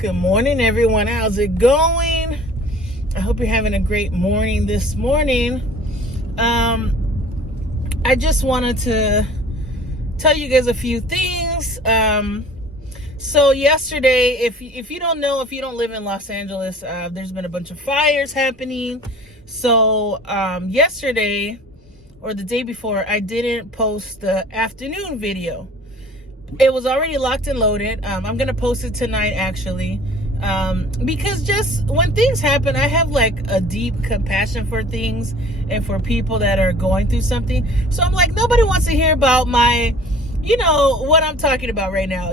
Good morning, everyone. How's it going? I hope you're having a great morning this morning. I just wanted to tell you guys a few things. So yesterday, if you don't know, if you don't live in Los Angeles, there's been a bunch of fires happening. So yesterday or the day before, I didn't post the afternoon video. It was already locked and loaded. I'm gonna post it tonight, actually, because just when things happen, I have like a deep compassion for things and for people that are going through something. So I'm like, nobody wants to hear about my, what I'm talking about right now,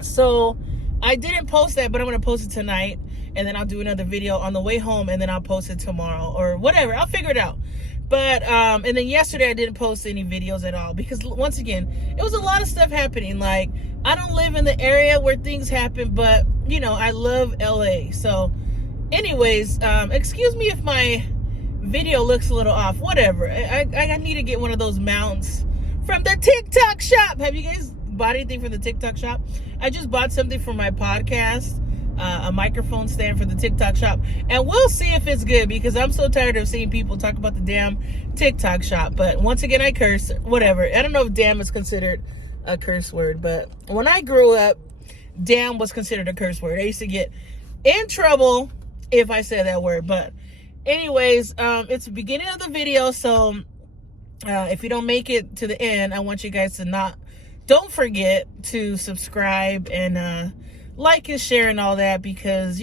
So I didn't post that, but I'm gonna post it tonight, and then I'll do another video on the way home, and then I'll post it tomorrow or whatever. I'll figure it out. But, and then yesterday I didn't post any videos at all because, once again, it was a lot of stuff happening. Like, I don't live in the area where things happen, but, I love LA. So, anyways, excuse me if my video looks a little off. Whatever. I need to get one of those mounts from the TikTok shop. Have you guys bought anything from the TikTok shop? I just bought something for my podcast. A microphone stand for the TikTok shop, and we'll see if it's good because I'm so tired of seeing people talk about the damn TikTok shop. But once again, I curse. Whatever. I don't know if damn is considered a curse word, but when I grew up, damn was considered a curse word. I used to get in trouble if I said that word. But anyways, it's the beginning of the video, so if you don't make it to the end, I want you guys to don't forget to subscribe and like and share and all that, because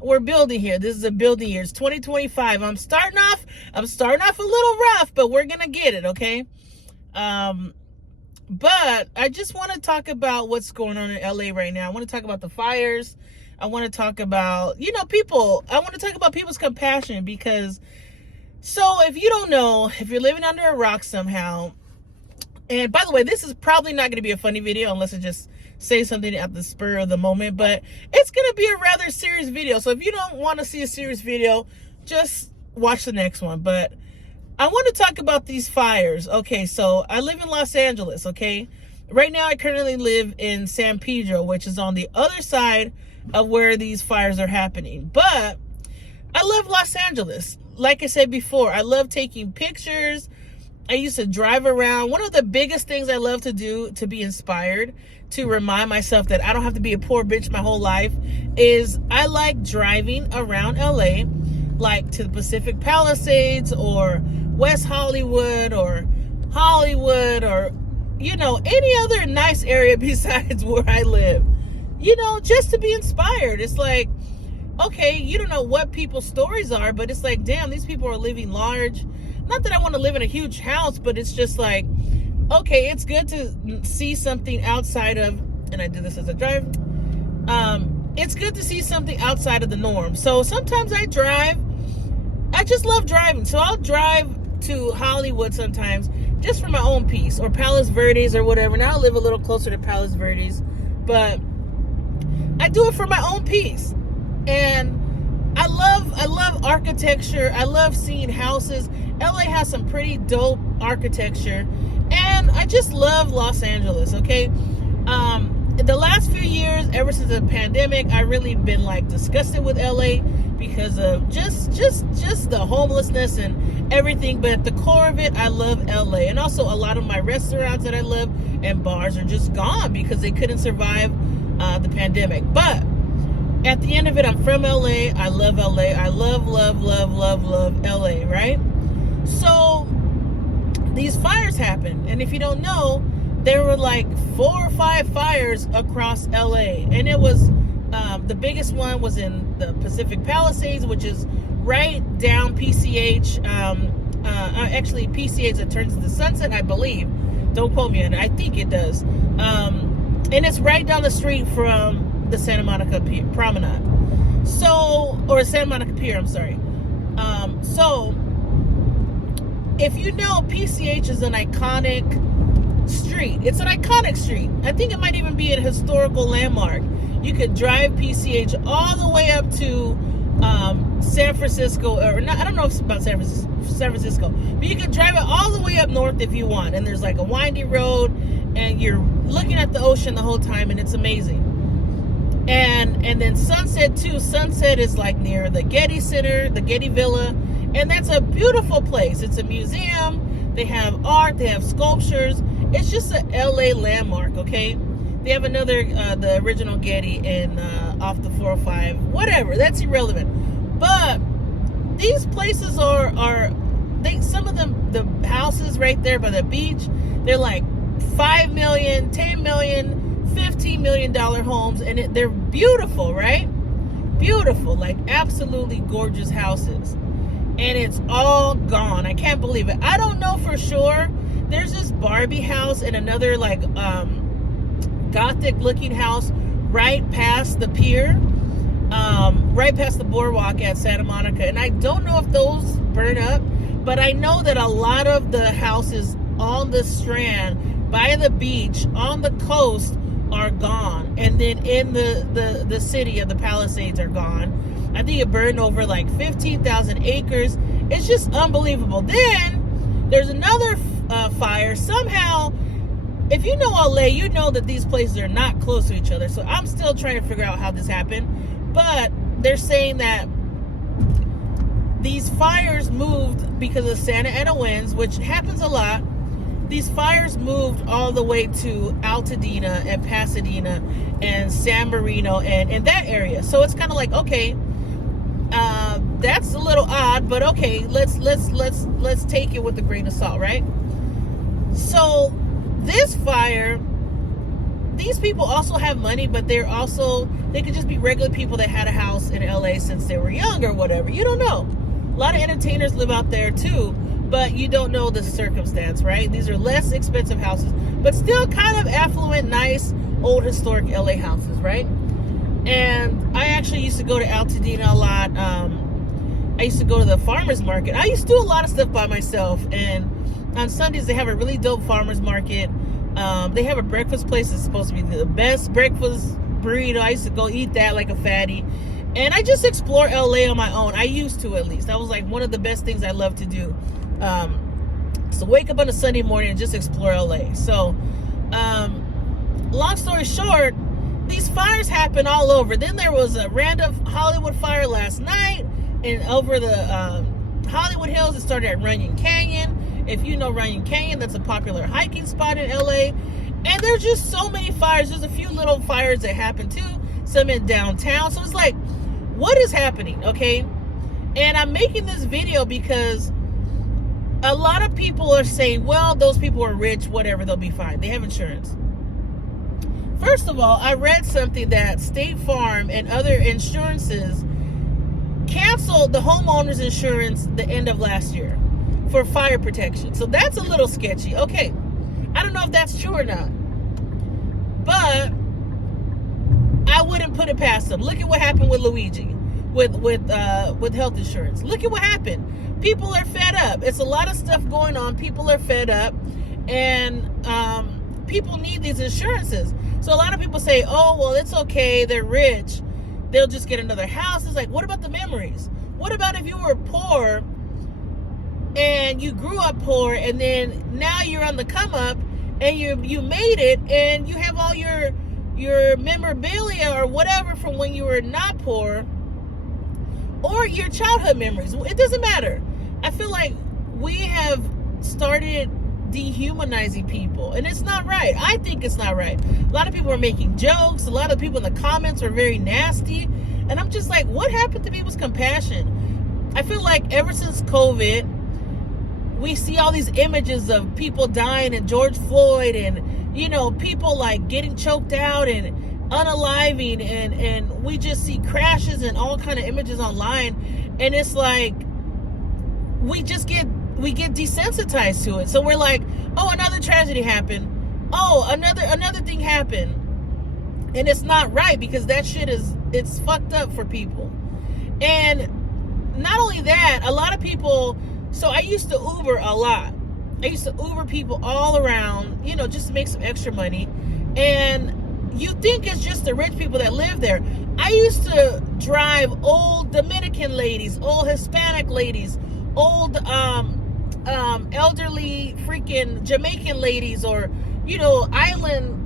we're building here. This is a building year. It's 2025. I'm starting off a little rough, but we're gonna get it, okay? But I just want to talk about what's going on in LA right now. I want to talk about the fires. I want to talk about people. I want to talk about people's compassion, because if you don't know, if you're living under a rock somehow, and by the way, this is probably not going to be a funny video unless I just say something at the spur of the moment, but it's going to be a rather serious video. So if you don't want to see a serious video, just watch the next one. But I want to talk about these fires. Okay, so I live in Los Angeles, okay? Right now I currently live in San Pedro, which is on the other side of where these fires are happening. But I love Los Angeles. Like I said before, I love taking pictures. I used to drive around. One of the biggest things I love to do to be inspired, to remind myself that I don't have to be a poor bitch my whole life, is I like driving around LA, like to the Pacific Palisades or West Hollywood or any other nice area besides where I live, just to be inspired. It's like, okay, you don't know what people's stories are, but it's like, damn, these people are living large. Not that I want to live in a huge house, but it's just like, okay, it's good to see something outside of, and I do this as I drive, it's good to see something outside of the norm. So sometimes I drive. I just love driving. So I'll drive to Hollywood sometimes just for my own peace, or Palos Verdes or whatever. Now I live a little closer to Palos Verdes, but I do it for my own peace. And I love architecture. I love seeing houses. LA has some pretty dope architecture, and I just love Los Angeles, okay? The last few years, ever since the pandemic, I really been like disgusted with LA because of just the homelessness and everything. But at the core of it, I love LA. And also a lot of my restaurants that I love and bars are just gone because they couldn't survive the pandemic. But at the end of it, I'm from LA. I love LA. I love LA, right? So these fires happened. And if you don't know, there were like 4 or 5 fires across LA. And it was, the biggest one was in the Pacific Palisades, which is right down PCH. Actually, PCH that turns to the Sunset, I believe. Don't quote me on it. I think it does. And it's right down the street from the Santa Monica Promenade. Or Santa Monica Pier, I'm sorry. So, if you know, PCH is an iconic street. It's an iconic street. I think it might even be a historical landmark. You could drive PCH all the way up to San Francisco, or not, I don't know if it's about San Francisco, but you can drive it all the way up north if you want. And there's like a windy road, and you're looking at the ocean the whole time, and it's amazing. And and then Sunset too. Sunset is like near the Getty Center, the Getty Villa, and that's a beautiful place. It's a museum. They have art. They have sculptures. It's just a LA landmark. Okay, they have another the original Getty in off the 405. Whatever, that's irrelevant. But these places are some of them, the houses right there by the beach, they're like $5 million, $10 million, $15 million homes, and they're beautiful, right? Beautiful, like absolutely gorgeous houses. And it's all gone. I can't believe it. I don't know for sure. There's this Barbie house and another like gothic looking house right past the pier, right past the boardwalk at Santa Monica. And I don't know if those burn up, but I know that a lot of the houses on the Strand, by the beach, on the coast are gone. And then in the city of the Palisades are gone. I think it burned over like 15,000 acres. It's just unbelievable. Then there's another fire. Somehow, if you know LA, you know that these places are not close to each other. So I'm still trying to figure out how this happened. But they're saying that these fires moved because of Santa Ana winds, which happens a lot. These fires moved all the way to Altadena and Pasadena and San Marino and that area. So it's kind of like, okay, that's a little odd, but okay, let's take it with a grain of salt, right? So this fire, these people also have money, but they could just be regular people that had a house in LA since they were young or whatever. You don't know. A lot of entertainers live out there too, but you don't know the circumstance, right? These are less expensive houses, but still kind of affluent, nice, old historic LA houses, right? And I actually used to go to Altadena a lot. I used to go to the farmer's market. I used to do a lot of stuff by myself, and on Sundays they have a really dope farmer's market. They have a breakfast place that's supposed to be the best breakfast burrito. I used to go eat that like a fatty. And I just explore LA on my own. I used to, at least. That was like one of the best things I love to do. So wake up on a Sunday morning and just explore LA. So, long story short, these fires happen all over. Then there was a random Hollywood fire last night, and over the Hollywood Hills. It started at Runyon Canyon. If you know Runyon Canyon, that's a popular hiking spot in LA. And there's just so many fires. There's a few little fires that happen too. Some in downtown. So it's like, what is happening? Okay. And I'm making this video because a lot of people are saying, well, those people are rich, whatever, they'll be fine. They have insurance. First of all, I read something that State Farm and other insurances canceled the homeowner's insurance the end of last year for fire protection. So that's a little sketchy. Okay. I don't know if that's true or not, but I wouldn't put it past them. Look at what happened with Luigi with health insurance. Look at what happened. People are fed up. It's a lot of stuff going on. People are fed up, and people need these insurances. So a lot of people say, oh, well, it's okay. They're rich. They'll just get another house. It's like, what about the memories? What about if you were poor and you grew up poor, and then now you're on the come up and you made it, and you have all your memorabilia or whatever from when you were not poor, or your childhood memories. It doesn't matter. I feel like we have started dehumanizing people, and it's not right. I think it's not right. A lot of people are making jokes. A lot of people in the comments are very nasty, and I'm just like, what happened to people's compassion? I feel like ever since COVID, we see all these images of people dying, and George Floyd, and people like getting choked out and unaliving, and we just see crashes and all kind of images online, and it's like we get desensitized to it. So we're like, oh, another tragedy happened. Oh, another thing happened. And it's not right, because that shit it's fucked up for people. And not only that, a lot of people, so I used to Uber a lot. I used to Uber people all around, just to make some extra money. And you think it's just the rich people that live there. I used to drive old Dominican ladies, old Hispanic ladies, old elderly freaking Jamaican ladies, or island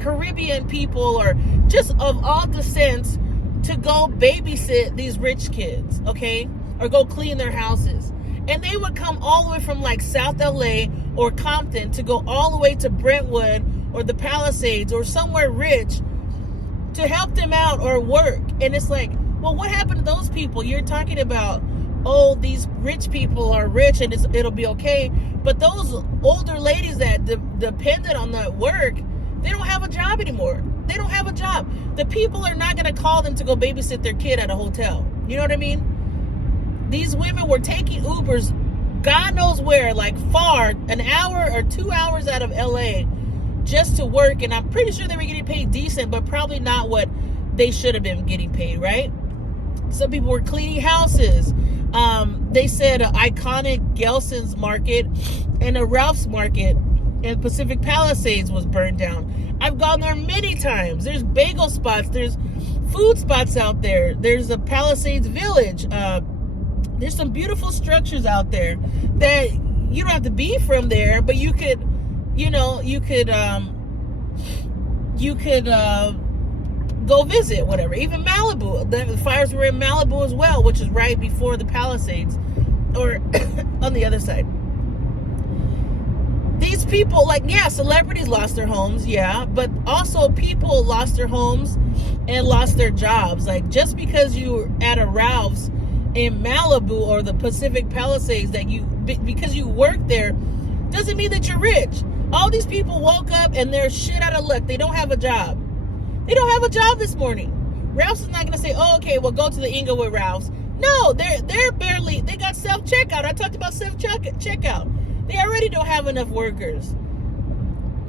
Caribbean people or just of all descents to go babysit these rich kids, okay? Or go clean their houses. And they would come all the way from like South LA or Compton to go all the way to Brentwood or the Palisades or somewhere rich to help them out or work. And it's like, well, what happened to those people? You're talking about, oh, these rich people are rich and it'll be okay. But those older ladies that depended on that work, they don't have a job anymore. They don't have a job. The people are not going to call them to go babysit their kid at a hotel. You know what I mean? These women were taking Ubers, God knows where, like far, an hour or 2 hours out of LA just to work. And I'm pretty sure they were getting paid decent, but probably not what they should have been getting paid, right? Some people were cleaning houses. They said an iconic Gelson's Market and a Ralph's Market in Pacific Palisades was burned down. I've gone there many times. There's bagel spots. There's food spots out there. There's a Palisades Village. There's some beautiful structures out there that you don't have to be from there, but you could go visit, whatever. Even Malibu. The fires were in Malibu as well, which is right before the Palisades, or on the other side. These people, like, yeah, celebrities lost their homes, yeah, but also people lost their homes and lost their jobs. Like, just because you're at a Ralph's in Malibu or the Pacific Palisades, because you work there, doesn't mean that you're rich. All these people woke up and they're shit out of luck. They don't have a job. They don't have a job this morning. Ralph's is not going to say, oh, okay, well, go to the Inglewood Ralph's. No, they're barely, they got self-checkout. I talked about self-checkout. They already don't have enough workers.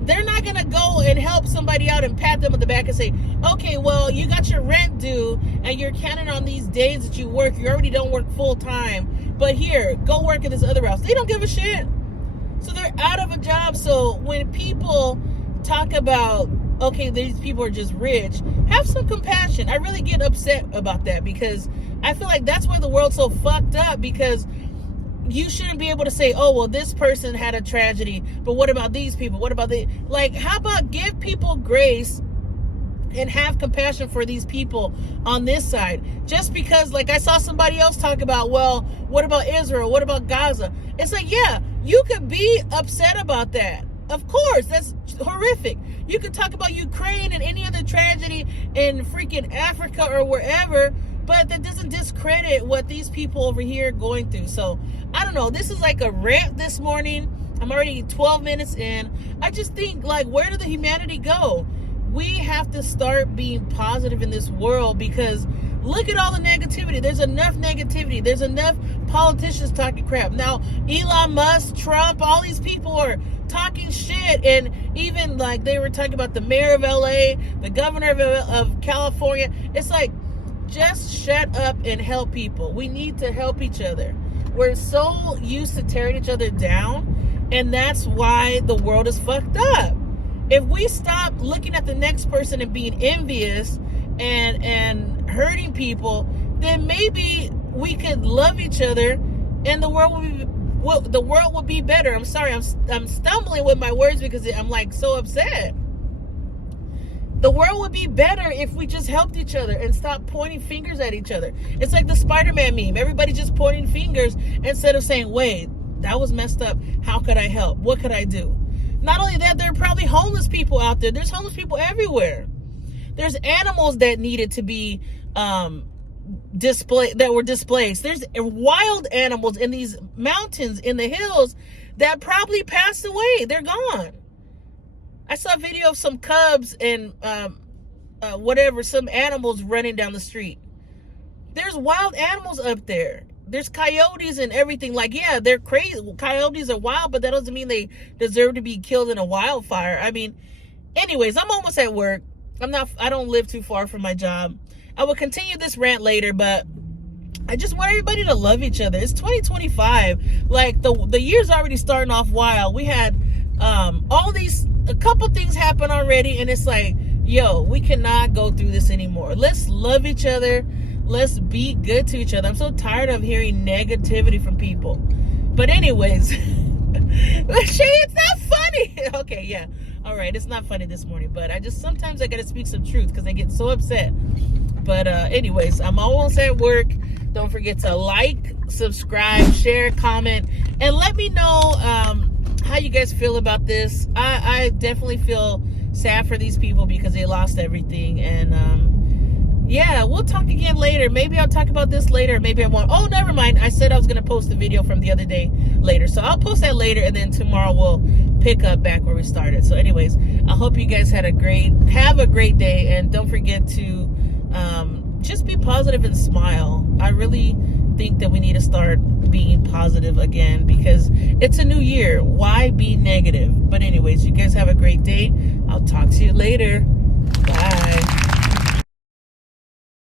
They're not going to go and help somebody out and pat them on the back and say, okay, well, you got your rent due and you're counting on these days that you work. You already don't work full time. But here, go work at this other Ralph's. They don't give a shit. So they're out of a job. So when people talk about, okay, these people are just rich, have some compassion. I really get upset about that because I feel like that's where the world's so fucked up, because you shouldn't be able to say, oh, well, this person had a tragedy, but what about these people? What about the, like, how about give people grace and have compassion for these people on this side? Just because, like, I saw somebody else talk about, well, what about Israel? What about Gaza? It's like, yeah, you could be upset about that. Of course, that's horrific. You could talk about Ukraine and any other tragedy in freaking Africa or wherever, but that doesn't discredit what these people over here are going through. So, I don't know. This is like a rant this morning. I'm already 12 minutes in. I just think, like, where did the humanity go? We have to start being positive in this world, because look at all the negativity. There's enough negativity. There's enough politicians talking crap. Now, Elon Musk, Trump, all these people are talking shit. And even, like, they were talking about the mayor of LA, the governor of California. It's like, just shut up and help people. We need to help each other. We're so used to tearing each other down, and that's why the world is fucked up. If we stop looking at the next person and being envious and hurting people, then maybe we could love each other, and the world will be better. I'm sorry, I'm stumbling with my words because I'm like so upset. The world would be better if we just helped each other and stopped pointing fingers at each other. It's like the Spider-Man meme. Everybody just pointing fingers instead of saying, wait, that was messed up. How could I help? What could I do? Not only that, there are probably homeless people out there. There's homeless people everywhere. There's animals that needed to be that were displaced. There's wild animals in these mountains, in the hills, that probably passed away. They're gone. I saw a video of some cubs and some animals running down the street. There's wild animals up there. There's coyotes and everything. Like, yeah, they're crazy. Coyotes are wild, but that doesn't mean they deserve to be killed in a wildfire. I mean, anyways, I'm almost at work. I don't live too far from my job. I will continue this rant later, but I just want everybody to love each other. It's 2025. Like, the year's already starting off wild. We had a couple things happen already, and it's like, yo, we cannot go through this anymore. Let's love each other. Let's be good to each other. I'm so tired of hearing negativity from people. But anyways, Shea, it's not funny. Okay, yeah. All All right, it's not funny this morning, but sometimes I gotta speak some truth because I get so upset. But anyways, I'm almost at work. Don't forget to like, subscribe, share, comment, and let me know how you guys feel about this. I definitely feel sad for these people because they lost everything. And yeah, we'll talk again later. Maybe I'll talk about this later. Maybe I won't. Oh, never mind. I said I was going to post the video from the other day later. So I'll post that later, and then tomorrow we'll pick up back where we started. So anyways, I hope you guys have a great day. And don't forget to just be positive and smile. I really think that we need to start being positive again because it's a new year. Why be negative? But anyways, you guys have a great day. I'll talk to you later. Bye.